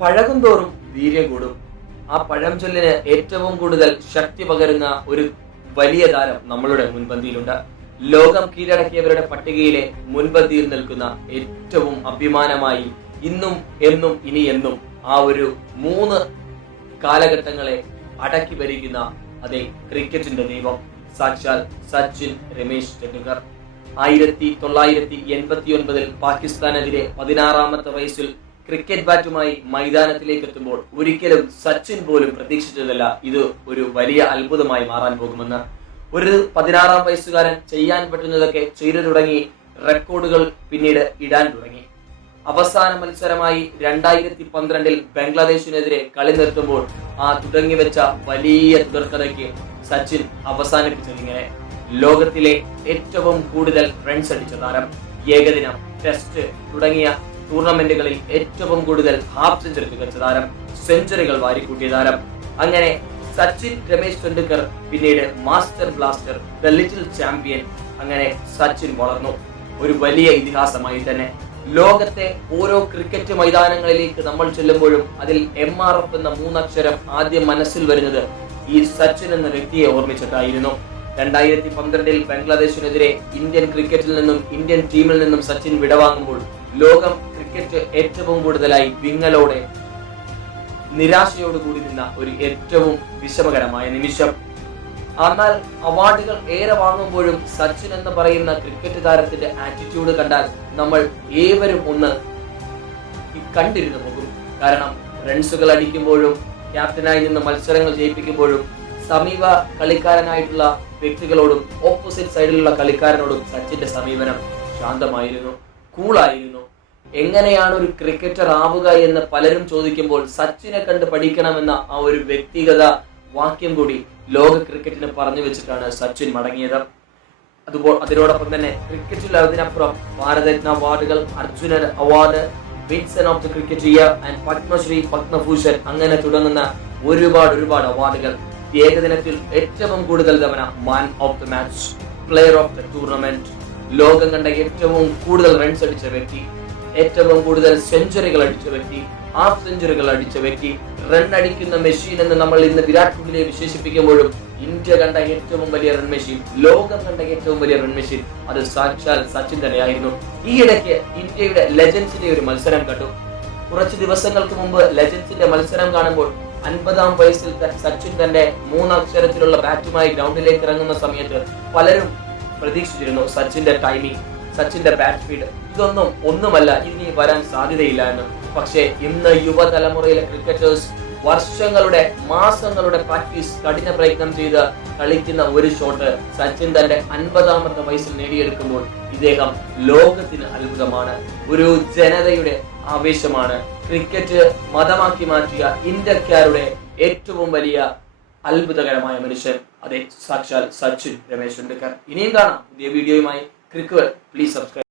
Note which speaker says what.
Speaker 1: പഴകുന്തോറും വീര്യം കൂടും. ആ പഴംചൊല്ലിന് ഏറ്റവും കൂടുതൽ ശക്തി പകരുന്ന ഒരു വലിയ താരം നമ്മളുടെ മുൻപന്തിയിലുണ്ട്. ലോകം കീഴടക്കിയവരുടെ പട്ടികയിലെ മുൻപന്തിയിൽ നിൽക്കുന്ന ഏറ്റവും അഭിമാനമായി ഇന്നും എന്നും ഇനി എന്നും ആ ഒരു മൂന്ന് കാലഘട്ടങ്ങളെ അടക്കി ഭരിക്കുന്ന അതേ ക്രിക്കറ്റിന്റെ ദൈവം സാക്ഷാൽ സച്ചിൻ രമേശ് ടെണ്ടുൽക്കർ. ആയിരത്തി തൊള്ളായിരത്തി എൺപത്തി ഒൻപതിൽ പാകിസ്ഥാനെതിരെ പതിനാറാമത്തെ വയസ്സിൽ ക്രിക്കറ്റ് ബാറ്റുമായി മൈതാനത്തിലേക്ക് എത്തുമ്പോൾ ഒരിക്കലും സച്ചിൻ പോലും പ്രതീക്ഷിച്ചതല്ല ഇത് ഒരു വലിയ അത്ഭുതമായി മാറാൻ പോകുമെന്ന്. ഒരു പതിനാറാം വയസ്സുകാരൻ ചെയ്യാൻ പറ്റുന്നതൊക്കെ ചെയ്തു തുടങ്ങി റെക്കോർഡുകൾ പിന്നീട് ഇടാൻ തുടങ്ങി. അവസാന മത്സരമായി രണ്ടായിരത്തി പന്ത്രണ്ടിൽ ബംഗ്ലാദേശിനെതിരെ കളി നിർത്തുമ്പോൾ ആ തുടങ്ങി വെച്ച വലിയ തുടർക്കഥയ്ക്ക് സച്ചിൻ അവസാനിപ്പിച്ചതിങ്ങനെ ലോകത്തിലെ ഏറ്റവും കൂടുതൽ റൺസ് അടിച്ച താരം ഏകദിനം ടെസ്റ്റ് തുടങ്ങിയ ടൂർണമെന്റുകളിൽ ഏറ്റവും കൂടുതൽ ഹാഫ് സെഞ്ചുറി തികച്ച താരം സെഞ്ചുറികൾ വാരിക്കൂട്ടിയ താരം. അങ്ങനെ സച്ചിൻ രമേശ് ടെണ്ടുൽക്കർ പിന്നീട് master blaster the little champion അങ്ങനെ സച്ചിൻ വളർന്നു. ഒരു വലിയ ഇതിഹാസമായി തന്നെ. ലോകത്തെ ഓരോ ക്രിക്കറ്റ് മൈതാനങ്ങളിലേക്ക് നമ്മൾ ചെല്ലുമ്പോഴും അതിൽ എം ആർ എഫ് എന്ന മൂന്നക്ഷരം ആദ്യം മനസ്സിൽ വരുന്നത് ഈ സച്ചിൻ എന്ന വ്യക്തിയെ ഓർമ്മിച്ചിട്ടായിരുന്നു. രണ്ടായിരത്തി പന്ത്രണ്ടിൽ ബംഗ്ലാദേശിനെതിരെ ഇന്ത്യൻ ക്രിക്കറ്റിൽ നിന്നും ഇന്ത്യൻ ടീമിൽ നിന്നും സച്ചിൻ വിടവാങ്ങുമ്പോൾ ലോകം ക്രിക്കറ്റ് ഏറ്റവും കൂടുതലായി വിങ്ങലോടെ നിരാശയോടുകൂടി നിന്ന ഒരു ഏറ്റവും വിഷമകരമായ നിമിഷം. എന്നാൽ അവാർഡുകൾ ഏറെ വാങ്ങുമ്പോഴും സച്ചിൻ എന്ന് പറയുന്ന ക്രിക്കറ്റ് താരത്തിന്റെ ആറ്റിറ്റ്യൂഡ് കണ്ടാൽ നമ്മൾ ഏവരും ഒന്ന് കണ്ടിരുന്നു പോകും. കാരണം റൺസുകൾ അടിക്കുമ്പോഴും ക്യാപ്റ്റനായി നിന്ന് മത്സരങ്ങൾ ജയിപ്പിക്കുമ്പോഴും സമീപ കളിക്കാരനായിട്ടുള്ള വ്യക്തികളോടും ഓപ്പോസിറ്റ് സൈഡിലുള്ള കളിക്കാരനോടും സച്ചിന്റെ സമീപനം ശാന്തമായിരുന്നു. കൂളായിരുന്നു. എങ്ങനെയാണ് ഒരു ക്രിക്കറ്റർ ആവുക എന്ന് പലരും ചോദിക്കുമ്പോൾ സച്ചിനെ കണ്ട് പഠിക്കണമെന്ന ആ ഒരു വ്യക്തിഗത വാക്യം കൂടി ലോക ക്രിക്കറ്റിന് പറഞ്ഞു വെച്ചിട്ടാണ് സച്ചിൻ മടങ്ങിയത്. അതുപോലെ അതിനോടൊപ്പം തന്നെ ക്രിക്കറ്റിൽ അതിനപ്പുറം ഭാരതരത്ന അവാർഡുകൾ Arjuna award Vinson of the cricket year and Padma Shri Padma Bhushan അങ്ങനെ തുടങ്ങുന്ന ഒരുപാട് ഒരുപാട് അവാർഡുകൾ ഏകദിനത്തിൽ ഏറ്റവും കൂടുതൽ തവണ man of the match player of the tournament ലോകം കണ്ട ഏറ്റവും കൂടുതൽ റൺസ് അടിച്ച വ്യക്തി ഏറ്റവും കൂടുതൽ സെഞ്ചുറികൾ അടിച്ച വ്യക്തി ഹാഫ് സെഞ്ചുറികൾ അടിച്ച വ്യക്തി റൺ അടിക്കുന്ന മെഷീൻ എന്ന് നമ്മൾ ഇന്ന് വിരാട് കോഹ്ലിയെ വിശേഷിപ്പിക്കുമ്പോഴും ഇന്ത്യ കണ്ട ഏറ്റവും വലിയ റൺ മെഷീൻ ലോകം കണ്ട ഏറ്റവും വലിയ റൺ മെഷീൻ അത് സാക്ഷാൽ സച്ചിൻ തന്നെയായിരുന്നു. ഈയിടയ്ക്ക് ഇന്ത്യയുടെ ലെജൻസിന്റെ ഒരു മത്സരം കണ്ടു. കുറച്ച് ദിവസങ്ങൾക്ക് മുമ്പ് ലെജൻസിന്റെ മത്സരം കാണുമ്പോൾ അൻപതാം വയസ്സിൽ സച്ചിൻ തന്റെ മൂന്നക്ഷരത്തിലുള്ള ബാറ്റുമായി ഗ്രൗണ്ടിലേക്ക് ഇറങ്ങുന്ന സമയത്ത് പലരും പ്രതീക്ഷിച്ചിരുന്നു സച്ചിന്റെ ടൈമിംഗ് സച്ചിന്റെ ബാറ്റ് സ്പീഡ് ഇതൊന്നും ഒന്നുമല്ല ഇനി വരാൻ സാധ്യതയില്ല എന്ന്. പക്ഷേ ഇന്ന് യുവതലമുറയിലെ ക്രിക്കറ്റേഴ്സ് വർഷങ്ങളുടെ മാസങ്ങളുടെ പ്രാക്ടീസ് കഠിന പ്രയത്നം ചെയ്ത് കളിക്കുന്ന ഒരു ഷോട്ട് സച്ചിൻ തന്റെ അൻപതാമത്തെ വയസ്സിൽ നേടിയെടുക്കുമ്പോൾ ഇദ്ദേഹം ലോകത്തിന് അത്ഭുതമാണ്. ഒരു ജനതയുടെ ആവേശമാണ്. ക്രിക്കറ്റ് മതമാക്കി മാറ്റിയ ഇന്ത്യക്കാരുടെ ഏറ്റവും വലിയ അത്ഭുതകരമായ മനുഷ്യൻ. അതെ സാക്ഷാൽ സച്ചിൻ രമേശ് ടെണ്ടുൽക്കർ ഇനിയും കാണാം പുതിയ വീഡിയോയുമായി. ക്രിക്കുകൾ പ്ലീസ് സബ്സ്ക്രൈബ്